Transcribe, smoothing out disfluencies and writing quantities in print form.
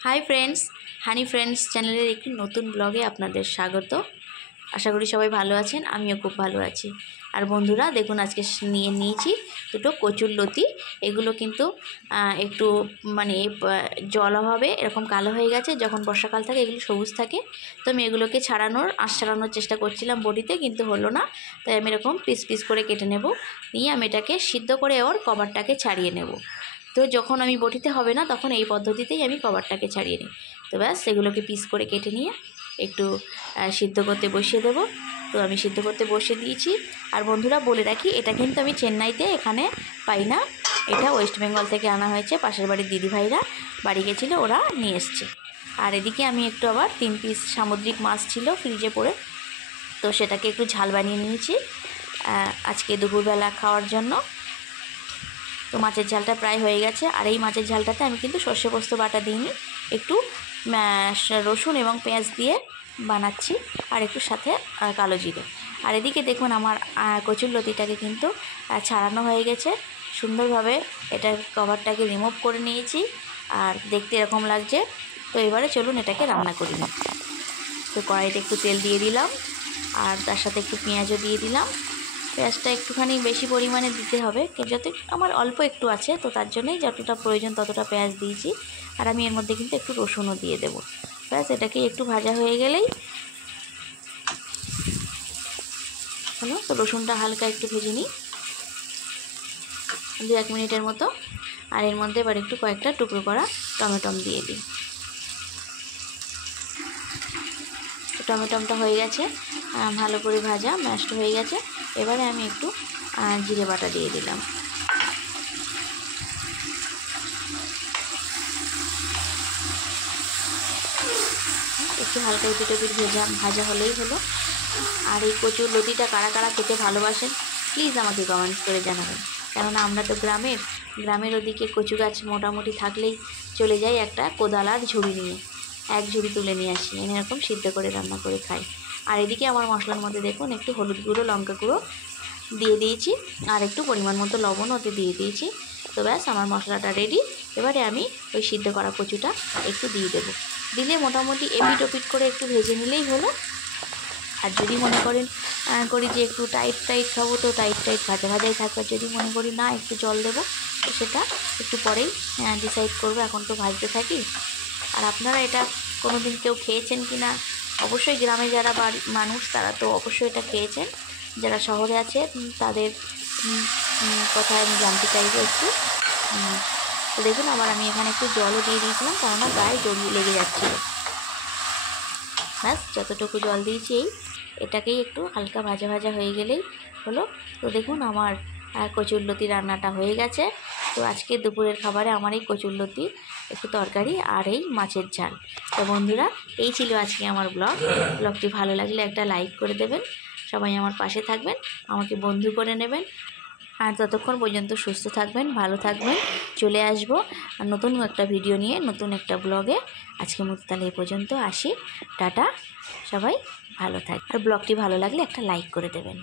Hi friends हानी friends channel एक नतून ब्लगे आपनादेर स्वागत। आशा करी सबाई भालो आछेन, आमिओ खूब भालो आछि। और बंधुरा देखुन आज के निये निয়েছি দুটো কচুর লতি। এগুলো কিন্তু একটু মানে জল অভাবে এরকম কালো হয়ে গেছে। যখন বর্ষাকাল থাকে এগুলো সবুজ থাকে। তো আমি এগুলোকে আঁশ ছাড়ানোর চেষ্টা করছিলাম বডিতে, কিন্তু হলো না। তাই আমি এরকম পিস পিস করে কেটে নেব। নিয়ে আমি এটাকে সিদ্ধ করে ওর কভারটাকে ছাড়িয়ে নেব। তো যখন আমি বটিতে হবে না তখন এই পদ্ধতিতেই আমি কভারটাকে ছাড়িয়ে নিই। তো ব্যাস এগুলোকে পিস করে কেটে নিয়ে একটু সিদ্ধ করতে বসিয়ে দেব। তো আমি সিদ্ধ করতে বসিয়ে দিয়েছি। আর বন্ধুরা বলে রাখি, এটা কিন্তু আমি চেন্নাইতে এখানে পাই না, এটা ওয়েস্ট বেঙ্গল থেকে আনা হয়েছে। পাশের বাড়ির দিদিভাইরা বাড়ি গেছিলো, ওরা নিয়ে এসছে। আর এদিকে আমি একটু আবার 3 পিস সামুদ্রিক মাছ ছিল ফ্রিজে পড়ে, তো সেটাকে একটু ঝাল বানিয়ে নিয়েছি আজকে দুপুরবেলা খাওয়ার জন্য। তো মাছের ঝালটা প্রায় হয়ে গেছে। আর এই মাছের ঝালটাতে আমি কিন্তু সর্ষে পোস্ত বাটা দিইনি, একটু রসুন এবং পেঁয়াজ দিয়ে বানাচ্ছি, আর একটু সাথে কালো জিরে। আর এদিকে দেখুন আমার কচুর লতিটাকে কিন্তু ছাড়ানো হয়ে গেছে সুন্দরভাবে। এটার কভারটাকে রিমুভ করে নিয়েছি, আর দেখতে এরকম লাগছে। তো এবারে চলুন এটাকে রান্না করি। তো কড়াইতে একটু তেল দিয়ে দিলাম, আর তার সাথে একটু পেঁয়াজও দিয়ে দিলাম। পেঁয়াজটা একটুখানি বেশি পরিমাণে দিতে হবে, যাতে আমার অল্প একটু আছে, তো তার জন্যই যতটা প্রয়োজন ততটা পেঁয়াজ দিয়েছি। আর আমি এর মধ্যে কিন্তু একটু রসুনও দিয়ে দেবো। ব্যাস এটাকে একটু ভাজা হয়ে গেলেই হলো। তো রসুনটা হালকা একটু ভেজে নিই 2-1 মিনিটের মতো। আর এর মধ্যে এবার একটু কয়েকটা টুকরো করা টমেটো দিয়ে দিই। টমেটোটা হয়ে গেছে, ভালো করে ভাজা ম্যাশড হয়ে গেছে। এবারে আমি একটু জিরে বাটা দিয়ে দিলাম। একটু হালকা পিঠ ভাজা হলেই হলো। আর এই কচুর লতিটা কারা কারা খেতে ভালোবাসেন প্লিজ আমাকে কমেন্টস করে জানাবেন। কেননা আমরা তো গ্রামের ওদিকে কচু গাছ মোটামুটি থাকলেই চলে যাই একটা কোদাল আর ঝুড়ি নিয়ে, এক ঝুড়ি তুলে নিয়ে আসি, এনে এরকম সিদ্ধ করে রান্না করে খাই। আর এদিকে আমার মশলার মধ্যে দেখুন একটু হলুদ গুঁড়ো, লঙ্কা গুঁড়ো দিয়ে দিয়েছি, আর একটু পরিমাণ মতো লবণ ওতে দিয়ে দিয়েছি। তো ব্যাস আমার মশলাটা রেডি। এবারে আমি ওই সিদ্ধ করা কচুটা একটু দিয়ে দেবো। দিলে মোটামুটি এপিট ওপিট করে একটু ভেজে নিলেই হলো। আর যদি মনে করি যে একটু টাইট খাবো, তো টাইট ভাজাই থাকবে। যদি মনে করি না একটু জল দেবো, তো সেটা একটু পরেই ডিসাইড করবো। এখন তো ভাজতে থাকি। আর আপনারা এটা কোনো দিন কেউ খেয়েছেন কি না অবশ্যই, গ্রামে যারা মানুষ তারা তো অবশ্যই এটা খেয়েছেন। যারা শহরে আছে তাদের কথা আমি জানতে চাইবো একটু। তো দেখুন আবার আমি এখানে একটু জলও দিয়ে দিয়েছিলাম, কেননা গায়ে জড়িয়ে লেগে যাচ্ছিল। ব্যাস যতটুকু জল দিয়েছি এটাকেই একটু হালকা ভাজা হয়ে গেলেই হলো। তো দেখুন আমার কচুর লতি রান্নাটা হয়ে গেছে। তো আজকে দুপুরের খাবারে আমার এই কচুর লতি, একটু তরকারি আর এই মাছের ঝাল। তো বন্ধুরা এই ছিল আজকে আমার ব্লগটি ভালো লাগলে একটা লাইক করে দেবেন। সবাই আমার পাশে থাকবেন, আমাকে বন্ধু করে নেবেন। আর ততক্ষণ পর্যন্ত সুস্থ থাকবেন, ভালো থাকবেন। চলে আসবো নতুন একটা ভিডিও নিয়ে, নতুন একটা ব্লগে। আজকে মতো তাহলে এই পর্যন্ত আসি, টাটা। সবাই ভালো থাকবে। আর ব্লগটি ভালো লাগলে একটা লাইক করে দেবেন।